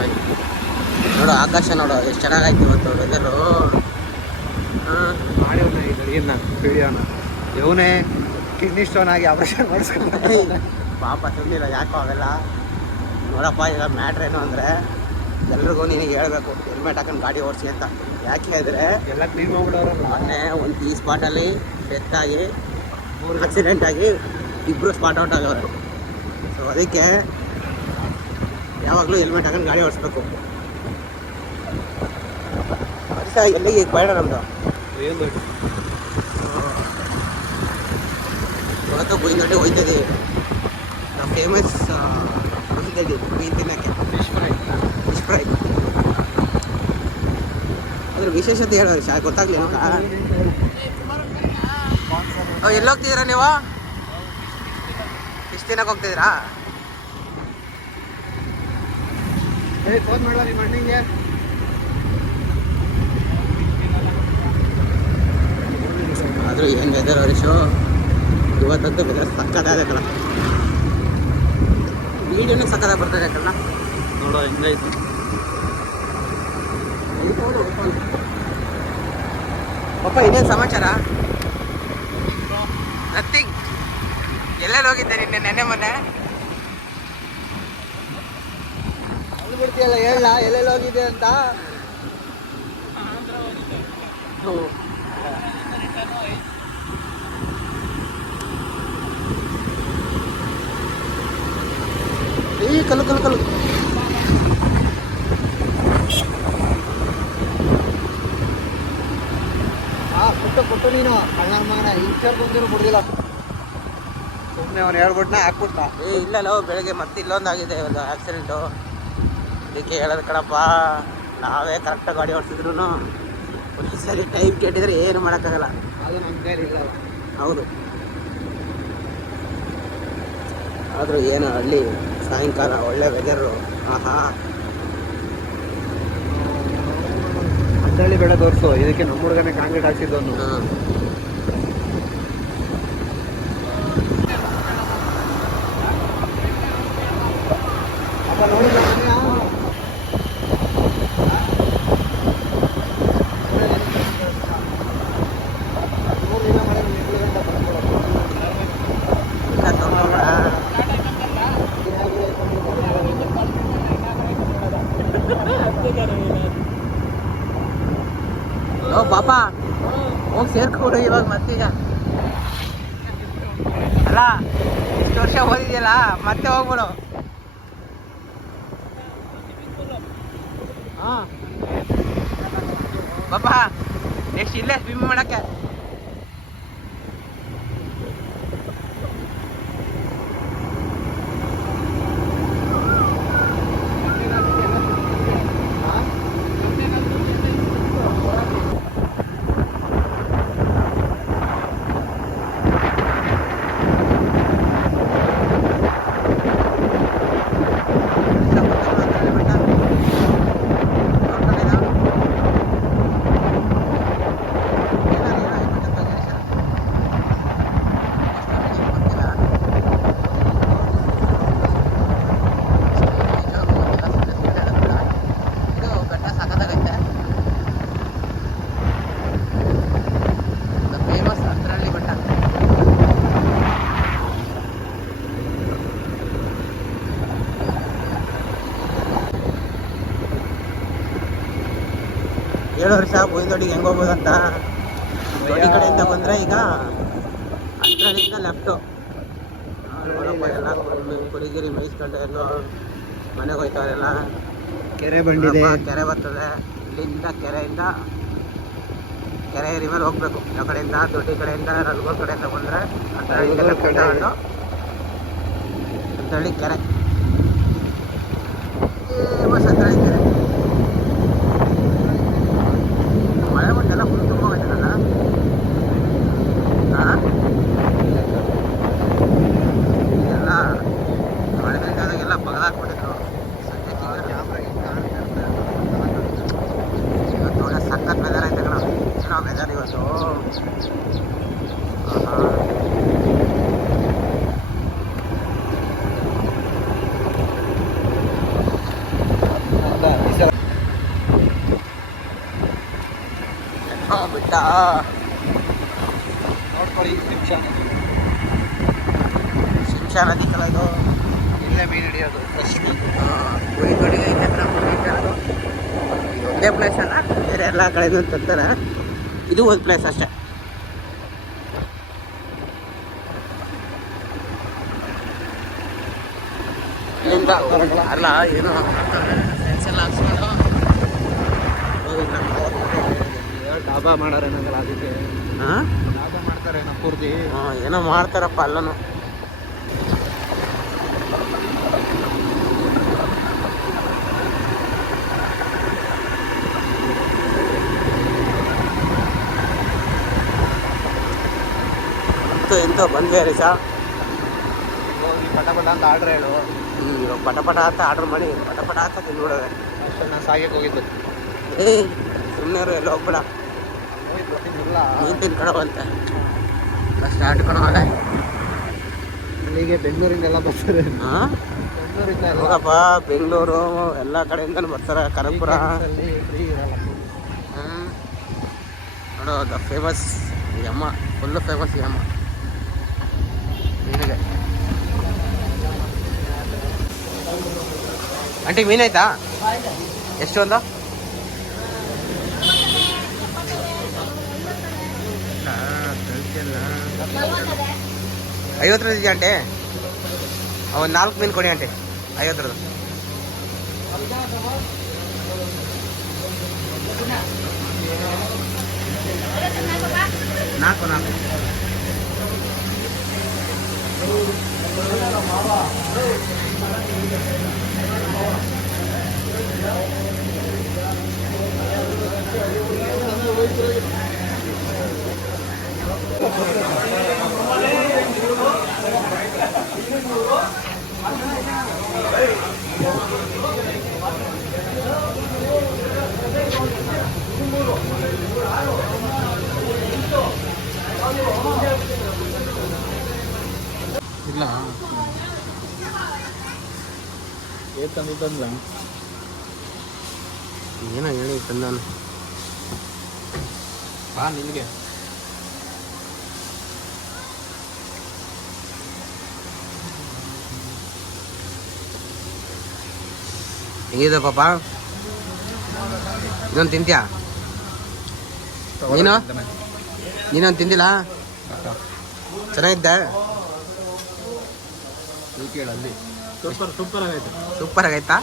ಆಯ್ತು. ನೋಡು ಆಕಾಶ ನೋಡು ಎಷ್ಟು ಚೆನ್ನಾಗಾಯ್ತು ಇವತ್ತು ವೆದರು. ಮಾಡಿ ಇನ್ನ ವಿಡಿಯೋನ ಇವನೇ ಕಿಡ್ನಿ ಸ್ಟೋನ್ ಆಗಿ ಆಪರೇಷನ್ ಮಾಡಿಸ್ಕೊಂಡು ಪಾಪ ಸುಮ್ಮನಿಲ್ಲ ಯಾಕೋ ಅವೆಲ್ಲ. ನೋಡಪ್ಪ ಈಗ ಮ್ಯಾಟ್ರ್ ಏನು ಅಂದರೆ ಎಲ್ರಿಗೂ ನಿನಗೆ ಹೇಳ್ಬೇಕು ಹೆಲ್ಮೆಟ್ ಹಾಕೊಂಡು ಗಾಡಿ ಓಡಿಸಿ ಅಂತ. ಯಾಕೆ ಹೇಳಿದ್ರೆ ಎಲ್ಲ ಕ್ಲೀನ್ ಮಾಡ್ಬಿಡೋರು. ಮೊನ್ನೆ ಒಂದು ಈ ಸ್ಪಾಟಲ್ಲಿ ಡೆತ್ ಆಗಿ ಆಕ್ಸಿಡೆಂಟ್ ಆಗಿ ಇಬ್ಬರು ಸ್ಪಾಟ್ ಔಟ್ ಆಗವ್ರೆ. ಸೊ ಅದಕ್ಕೆ ಯಾವಾಗಲೂ ಹೆಲ್ಮೆಟ್ ಹಾಕೊಂಡು ಗಾಡಿ ಓಡಿಸ್ಬೇಕು. ವರ್ಷ ಎಲ್ಲಿಗೆ ಬೇಡ ನಮ್ಮದು ಇವತ್ತು ಬುಯ್ದೊಡ್ಡಿ ಹೋಯ್ತಿದ್ದೀವಿ. ನಾವು ಫೇಮಸ್ ಹೋಗ್ತಿದ್ದೀವಿ ಮೀನು ತಿನ್ನೋಕ್ಕೆ, ಫಿಶ್ ಫ್ರೈ. ಅದ್ರ ವಿಶೇಷತೆ ಹೇಳೋರು ಶಾ ಗೊತ್ತಾಗ್ಲಿ ನಮ್ಗೆ. ಎಲ್ಲಿ ಹೋಗ್ತಿದ್ದೀರಾ ನೀವು? ಫಿಶ್ ತಿನ್ನಕ್ಕೆ ಹೋಗ್ತಿದ್ದೀರಾ? ಫೋನ್ ಮಾಡೋ ನಿಮ್ಮ ಅಣ್ಣಿಗೆ. ಆದರೂ ಏನು ವೆದರ್ ಹರೀಶು ಇವತ್ತಂತೂ ವೆದರ್ ಸಕ್ಕತ್ತಾಗಿದೆ ಕಣ. ವೀಡಿಯೋನೇ ಸಕ್ಕತ್ತಾಗಿ ಬರ್ತಾಯಿದೆ ಕಣ. ನೋಡೋ ಹೆಂಗಾಯ್ತು. ಪಪ್ಪ ಇನ್ನೇನು ಸಮಾಚಾರ? ನಥಿಂಗ್. ಎಲ್ಲೆಲ್ಲಿ ಹೋಗಿದ್ದೆ ನಿನ್ನೆ ನೆನ್ನೆ ಮೊನ್ನೆ? ಅಲ್ಲಿ ಬಿಡ್ತೀಯಲ್ಲ ಹೇಳ ಎಲ್ಲೆಲ್ಲಿ ಹೋಗಿದ್ದೆ ಅಂತ. ಈ ಕಲ್ಲು ಕಲ್ಲು ಕಲ್ಲು ಕೊಟ್ಟು ನೀನು ಕಣ್ಣ ಮಗನ ಇಂಚರ್ ಬಂದಿರೋ ಬಿಡ್ದಿಲ್ಲ. ಸುಮ್ಮನೆ ಅವ್ನು ಹೇಳ್ಬಿಟ್ನ ಹಾಕ್ಬಿಟ್ಟ. ಇಲ್ಲಲ್ಲ ಬೆಳಗ್ಗೆ ಮತ್ತೆ ಇಲ್ಲೊಂದಾಗಿದೆ ಒಂದು ಆಕ್ಸಿಡೆಂಟು. ಅದಕ್ಕೆ ಹೇಳೋದು ಕಣಪ್ಪ, ನಾವೇ ಕರೆಕ್ಟಾಗಿ ಗಾಡಿ ಓಡಿಸಿದ್ರು ಸರಿ ಟೈಮ್ ಕೆಟ್ಟಿದ್ರೆ ಏನು ಮಾಡೋಕ್ಕಾಗಲ್ಲ. ಅದು ನಮ್ಮ ಕೈಲಿ ಇಲ್ಲ. ಹೌದು. ಆದರೂ ಏನು ಹಳ್ಳಿ ಸಾಯಂಕಾಲ ಒಳ್ಳೆ ವೆದರು. ಆಹಾ, ಮಂಡಳಿ ಬೆಳೆ ತೋರಿಸು. ಇದಕ್ಕೆ ನಮ್ಮ ಹುಡುಗನೇ ಕಾಂಕ್ರೀಟ್ ಹಾಕ್ಸಿದ್ದವನು. ಓ ಪಾಪ ಹೋಗಿ ಸೇರ್ಕೊಡು ಇವಾಗ ಮತ್ತೀಗ. ಅಲ್ಲ ಇಷ್ಟು ವರ್ಷ ಓದಿದೆಯಲ್ಲ ಮತ್ತೆ ಹೋಗ್ಬಿಡು. ಹಾಂ ಪಾಪ ನೆಕ್ಸ್ಟ್ ಇಲ್ಲೇ ಸ್ವಿಮ್ ಮಾಡೋಕ್ಕೆ. ಏಳು ವರ್ಷ ಬುಯ್ದೊಡ್ಡಿಗೆ ಹೆಂಗೆ ಹೋಗ್ಬೋದಂತ. ದೊಡ್ಡ ಕಡೆಯಿಂದ ಬಂದರೆ ಈಗ ಅಂದ್ರಳ್ಳಿಯಿಂದ ಲೆಫ್ಟು ಎಲ್ಲ ಕುರಿಗಿರಿ ಮೇಯಿಸ್ಕೊಂಡು ಎಲ್ಲೋ ಮನೆಗೆ ಹೋಯ್ತವರೆಲ್ಲ. ಕೆರೆ ಬಂದಿದೆ, ಕೆರೆ ಬರ್ತದೆ. ಇಲ್ಲಿಂದ ಕೆರೆಯಿಂದ ಕೆರೆ ಏರಿ ಮೇಲೆ ಹೋಗ್ಬೇಕು. ಯಾವ ಕಡೆಯಿಂದ ದೊಡ್ಡ ಕಡೆಯಿಂದ ರಲ್ಗೋಲ್ ಕಡೆಯಿಂದ ಬಂದರೆ ಅಂದ್ರಳ್ಳಿಗೆಲ್ಲ ಕೊಂಡು ಅಂದ್ರಳ್ಳಿ ಕೆರೆ ಫೇಮಸ್ ಅಂದ್ರಳ್ಳಿ ಕೆರೆ. ಮಳೆ ಬಂದೆಲ್ಲ ಫುಲ್ ತುಂಬ ಹೋಯ್ತದಲ್ಲ. ಹಾಂ ಎಲ್ಲ ಮಳೆ ಬೇಕಾದಾಗೆಲ್ಲ ಬಗಲಾಕ್ಬಿಟ್ಟಿದ್ರು. ಇವತ್ತು ಒಳ್ಳೆ ಸಖತ್ ವೆದರ್ ಐತೆ ಕಣ. ಏನೋ ವೆದರ್ ಇವತ್ತು. ಗುಡ್ಡ. ನೋಡ್ಕೊಳ್ಳಿ ಶಿಂಷಾ ನದಿ ಕಲ ಇದು. ಇಲ್ಲೇ ಮೀನು ಹಿಡಿಯೋದು ಫ್ರೆಶ್ ಮೀನು. ಒಂದೇ ಪ್ಲೇಸ್ ಅಲ್ಲ, ಬೇರೆ ಎಲ್ಲ ಕಡೆಯಿಂದ ತರ್ತಾರೆ. ಇದು ಒಂದು ಪ್ಲೇಸ್ ಅಷ್ಟೇ. ಅಲ್ಲ ಏನು ಫ್ರೆಂಡ್ಸ್ ಎಲ್ಲ ಹಾಕ್ಸ್ಕೊಂಡು ಡಾಬಾ ಮಾಡಾರೆ ನಂಗಲ್ಲ ಅದಕ್ಕೆ. ಹಾಂ, ಡಾಬಾ ಮಾಡ್ತಾರೆ ನಮ್ಮ ಪೂರ್ತಿ. ಏನೋ ಮಾಡ್ತಾರಪ್ಪ ಅಲ್ಲನು. ಎಂತೋ ಬಂದ್ವಿ ರೀಸಾ. ಹೋಗಿ ಪಟ ಪಟ ಅಂತ ಆರ್ಡ್ರ್ ಹೇಳು. ಇವಾಗ ಪಟ ಪಟ ಅಂತ ಆರ್ಡ್ರ್ ಮಾಡಿ ಪಟ ಪಟ ಅಂತ ತಿಂದ್ಬಿಡೋದೆ. ಅಷ್ಟೇ ನಾನು ಸಾಗಕ್ಕೆ ಹೋಗಿದ್ದು. ಸುಮ್ಮನೆ ಎಲ್ಲ ಹೋಗ್ಬೇಡ, ಇಲ್ಲ ನೀನು ತಿನ್ಕೊಳವಂತೆ ಸ್ಟಾರ್ಟ್ ಕೊಡೋವಾಗ. ಅಲ್ಲಿಗೆ ಬೆಂಗಳೂರಿಂದೆಲ್ಲ ಬರ್ತಾರೆ. ಹಾಂ, ಬೆಂಗಳೂರಿಂದ ಎಲ್ಲ ಹೋಗಪ್ಪ, ಬೆಂಗಳೂರು ಎಲ್ಲ ಕಡೆಯಿಂದನೂ ಬರ್ತಾರೆ. ಕನಕಪುರ. ಫ್ರೀ ಇರಲ್ಲ. ನೋಡೋ ದ ಫೇಮಸ್ ಯಮ್ಮ, ಫುಲ್ಲು ಫೇಮಸ್ ಯಮ್ಮ ಮೀನಿಗೆ. ಆಂಟಿ ಮೀನಾಯ್ತಾ? ಎಷ್ಟು ಒಂದು? ಐವತ್ತರದ್ದು ಇದೆಯಾ ಆಂಟಿ? ಒಂದು 4 ಮೀನು ಕೊಡಿ ಆಂಟಿ, 50ರದ್ದು. ನಾಲ್ಕು ಇಲ್ಲ ಏನ್ ತಂದಿದ್ದಲ್ಲ ಏನೋ ಹೇಳಿ ತಂದಾನು. ಬಾ ನಿನಗೆ ಹೆಂಗಿದೆ ಪಾಪ? ಇನ್ನೊಂದು ತಿಂತೀಯಾ ನೀನು? ನೀನೊಂದು ತಿಂದಿಲ್ಲ? ಚೆನ್ನಾಗಿದ್ದೆ? ಕೇಳಲ್ಲಿ ಸೂಪರ್ ಆಗೈತೆ. ಸೂಪರ್ ಆಗೈತಾ?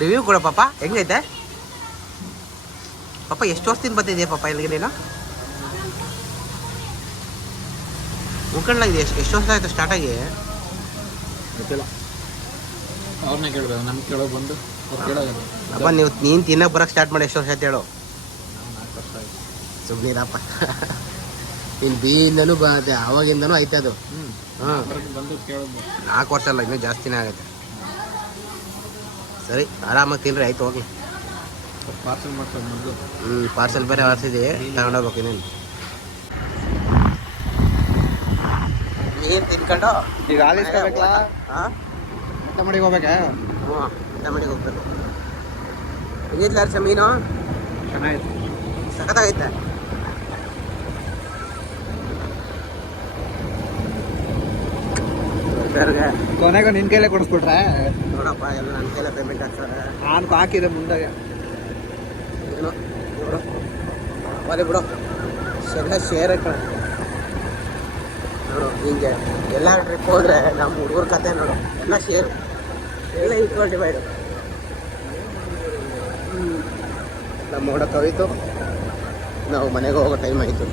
ರಿವ್ಯೂ ಕೊಡು ಪಾಪ, ಹೆಂಗೈತೆ ಪಾಪ? ಎಷ್ಟು ವರ್ಷದಿಂದ ಬರ್ತಿದ್ಯಾ ಪಾಪ ಇಲ್ಲಿಗೆ ನೀನು? ಮುಖಂಡಾಗಿದೆ. ಎಷ್ಟು ವರ್ಷ ಆಯಿತು ಸ್ಟಾರ್ಟ್ ಆಗಿ? ಗೊತ್ತಿಲ್ಲ, ಅವ್ರನ್ನೇ ಕೇಳಬೇಕು, ನಮ್ಗೆ ಕೇಳೋ ಬಂದು ಅವ್ರು ಕೇಳೋದು. ಅಪ್ಪ ನೀನು ತಿನ್ನಕ್ಕೆ ಬರೋಕ್ಕೆ ಸ್ಟಾರ್ಟ್ ಮಾಡಿ ಎಷ್ಟು ವರ್ಷ ಆಯ್ತು ಹೇಳು? 4 ವರ್ಷ ಆಯ್ತು. ಸುಮ್ಮನಿರಪ್ಪ, ನೀನು ಬೀಯಿಂದನೂ ಬರುತ್ತೆ, ಆವಾಗಿಂದನೂ ಐತೆ ಅದು. ಹಾಂ, ಬಂದು ಕೇಳೋದು. 4 ವರ್ಷ ಅಲ್ಲ, ಇನ್ನೂ ಜಾಸ್ತಿನೇ ಆಗೈತೆ. ಸರಿ, ಆರಾಮಾಗಿ ತಿನ್ರಿ, ಆಯ್ತು ಹೋಗಿ. ಪಾರ್ಸಲ್ ಮಾಡ್ಸೋದು ಮೊದಲು. ಪಾರ್ಸೆಲ್ ಬೇರೆ ವಾರಿಸಿದೆ, ತಗೊಂಡೋಗ್ಬೇಕು ಇನ್ನೇನು. ನೀನು ತಿನ್ಕೊಂಡು ಈಗ ಆಲಿಸ್ಕೋಬೇಕಲ್ಲ. ಹಾಂ, ಮತ್ತೆ ಮಡಿಗೆ ಹೋಗ್ಬೇಕಾ? ಹ್ಞೂ, ತಮಿಳಿಗೆ ಹೋಗ್ಬೇಕು. ಹೇಗಿತ್ತು ಅರ್ಸ ಮೀನು? ಚೆನ್ನಾಗಿತ್ತು, ಸಖತ್ತಾಗೈತೆ. ಕೊನೆಗೂ ನಿನ್ನ ಕೈಲೇ ಕೊಡಿಸ್ಬಿಟ್ರೆ? ನೋಡಪ್ಪ, ಎಲ್ಲ ನನ್ನ ಕೈಲೇ ಪೇಮೆಂಟ್ ಆಗ್ತದೆ. ನಾನು ಹಾಕಿದೆ ಮುಂದೆ ಏನೋ ನೋಡು, ಅದೇ ಬಿಡು, ಎಲ್ಲ ಶೇರ್ ಕಣ. ನೋಡು ಹಿಂಗೆ ಎಲ್ಲ ಟ್ರಿಪ್ ಹೋದರೆ ನಮ್ಮ ಹುಡುಗರ ಕತೆ ನೋಡು, ಎಲ್ಲ ಶೇರು, ಎಲ್ಲ ಈಕ್ವಲ್ ಡಿವೈಡು. ನಮ್ಮ ಓಡೋಕೆ ಹೋಯಿತು, ನಾವು ಮನೆಗೆ ಹೋಗೋ ಟೈಮ್ ಆಯಿತು.